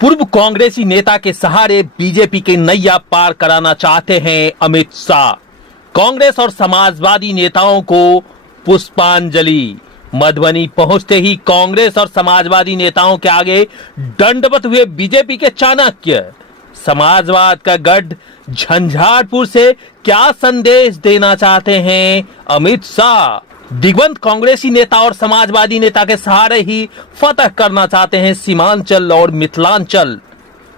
पूर्व कांग्रेसी नेता के सहारे बीजेपी के नैया पार कराना चाहते हैं अमित शाह। कांग्रेस और समाजवादी नेताओं को पुष्पांजलि। मधुबनी पहुंचते ही कांग्रेस और समाजवादी नेताओं के आगे दंडवत हुए बीजेपी के चाणक्य। समाजवाद का गढ़ झंझारपुर से क्या संदेश देना चाहते हैं अमित शाह? दिग्गज कांग्रेसी नेता और समाजवादी नेता के सहारे ही फतह करना चाहते हैं सीमांचल और मिथिलांचल।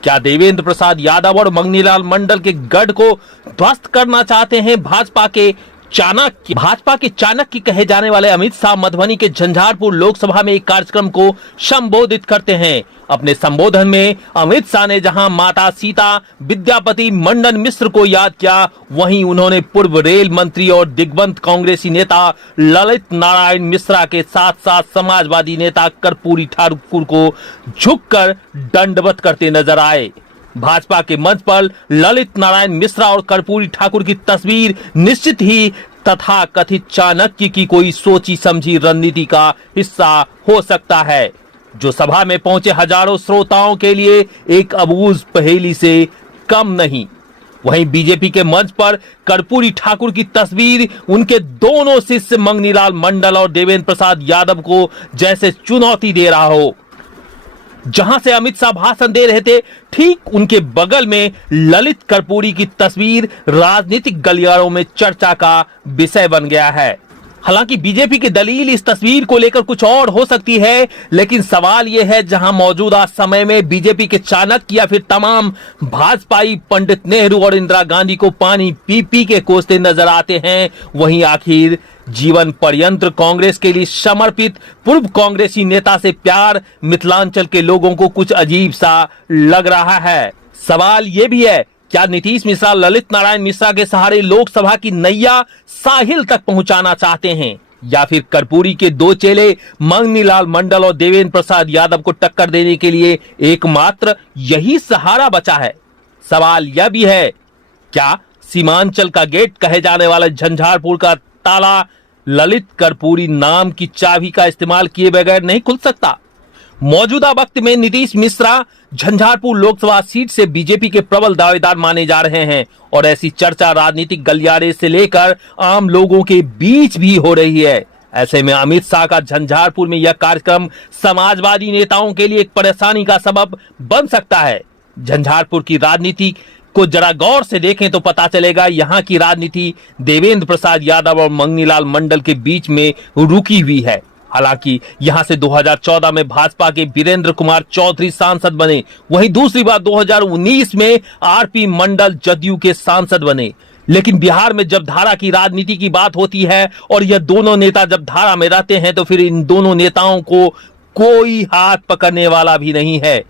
क्या देवेंद्र प्रसाद यादव और मंगनीलाल मंडल के गढ़ को ध्वस्त करना चाहते हैं भाजपा के चाणक्य? भाजपा के चाणक्य कहे जाने वाले अमित शाह मधुबनी के झंझारपुर लोकसभा में एक कार्यक्रम को संबोधित करते हैं। अपने संबोधन में अमित शाह ने जहां माता सीता विद्यापति मंडन मिश्र को याद किया, वहीं उन्होंने पूर्व रेल मंत्री और दिग्गज कांग्रेसी नेता ललित नारायण मिश्रा के साथ साथ समाजवादी नेता कर्पूरी ठाकुर को झुककर दंडवत करते नजर आए। भाजपा के मंच पर ललित नारायण मिश्रा और कर्पूरी ठाकुर की तस्वीर निश्चित ही तथाकथित चाणक्य की कोई सोची समझी रणनीति का हिस्सा हो सकता है, जो सभा में पहुंचे हजारों श्रोताओं के लिए एक अबूझ पहेली से कम नहीं। वहीं बीजेपी के मंच पर कर्पूरी ठाकुर की तस्वीर उनके दोनों शिष्य मंगनीलाल मंडल और देवेंद्र प्रसाद यादव को जैसे चुनौती दे रहा हो। जहां से अमित शाह भाषण दे रहे थे, ठीक उनके बगल में ललित कर्पूरी की तस्वीर राजनीतिक गलियारों में चर्चा का विषय बन गया है। हालांकि बीजेपी की दलील इस तस्वीर को लेकर कुछ और हो सकती है, लेकिन सवाल यह है जहां मौजूदा समय में बीजेपी के चाणक्य या फिर तमाम भाजपाई पंडित नेहरू और इंदिरा गांधी को पानी पी पी के कोसते नजर आते हैं, वहीं आखिर जीवन पर्यंत कांग्रेस के लिए समर्पित पूर्व कांग्रेसी नेता से प्यार मिथिलांचल के लोगों को कुछ अजीब सा लग रहा है। सवाल यह भी है, क्या नीतीश मिश्रा ललित नारायण मिश्रा के सहारे लोकसभा की नैया साहिल तक पहुंचाना चाहते हैं, या फिर कर्पूरी के दो चेले मंगनीलाल मंडल और देवेंद्र प्रसाद यादव को टक्कर देने के लिए एकमात्र यही सहारा बचा है? सवाल यह भी है, क्या सीमांचल का गेट कहे जाने वाले झंझारपुर का ताला ललित कर्पूरी नाम की चाबी का इस्तेमाल किए बगैर नहीं खुल सकता? मौजूदा वक्त में नीतीश मिश्रा झंझारपुर लोकसभा सीट से बीजेपी के प्रबल दावेदार माने जा रहे हैं और ऐसी चर्चा राजनीतिक गलियारे से लेकर आम लोगों के बीच भी हो रही है। ऐसे में अमित शाह का झंझारपुर में यह कार्यक्रम समाजवादी नेताओं के लिए एक परेशानी का सबब बन सकता है। झंझारपुर की राजनीति को जरा गौर से देखें तो पता चलेगा, यहाँ की राजनीति देवेंद्र प्रसाद यादव और मंगनीलाल मंडल के बीच में रुकी हुई है। हालांकि यहां से 2014 में भाजपा के वीरेंद्र कुमार चौधरी सांसद बने, वहीं दूसरी बार 2019 में आरपी मंडल जदयू के सांसद बने। लेकिन बिहार में जब धारा की राजनीति की बात होती है और यह दोनों नेता जब धारा में रहते हैं, तो फिर इन दोनों नेताओं को कोई हाथ पकड़ने वाला भी नहीं है।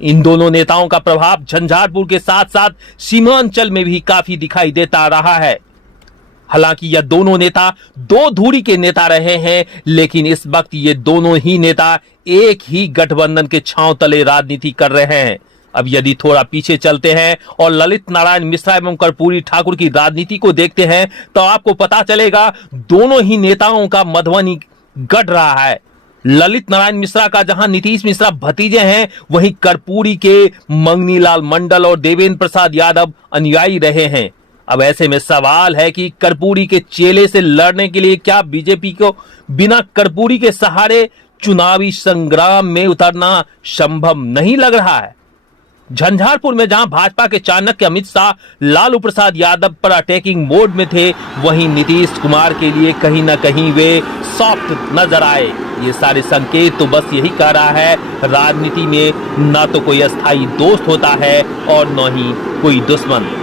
इन दोनों नेताओं का प्रभाव झंझारपुर के साथ साथ सीमांचल में भी काफी दिखाई देता रहा है। हालांकि यह दोनों नेता दो धुरी के नेता रहे हैं, लेकिन इस वक्त ये दोनों ही नेता एक ही गठबंधन के छांव तले राजनीति कर रहे हैं। अब यदि थोड़ा पीछे चलते हैं और ललित नारायण मिश्रा एवं कर्पूरी ठाकुर की राजनीति को देखते हैं, तो आपको पता चलेगा दोनों ही नेताओं का मधुबनी गढ़ रहा है। ललित नारायण मिश्रा का जहां नीतीश मिश्रा भतीजे हैं, वहीं कर्पूरी के मंगनीलाल मंडल और देवेंद्र प्रसाद यादव अनुयायी रहे हैं। अब ऐसे में सवाल है कि कर्पूरी के चेले से लड़ने के लिए क्या बीजेपी को बिना कर्पूरी के सहारे चुनावी संग्राम में उतरना संभव नहीं लग रहा है? झंझारपुर में जहां भाजपा के चाणक्य अमित शाह लालू प्रसाद यादव पर अटैकिंग मोड में थे, वहीं नीतीश कुमार के लिए कहीं ना कहीं वे सॉफ्ट नजर आए। ये सारे संकेत तो बस यही कह रहा है, राजनीति में ना तो कोई अस्थायी दोस्त होता है और न ही कोई दुश्मन।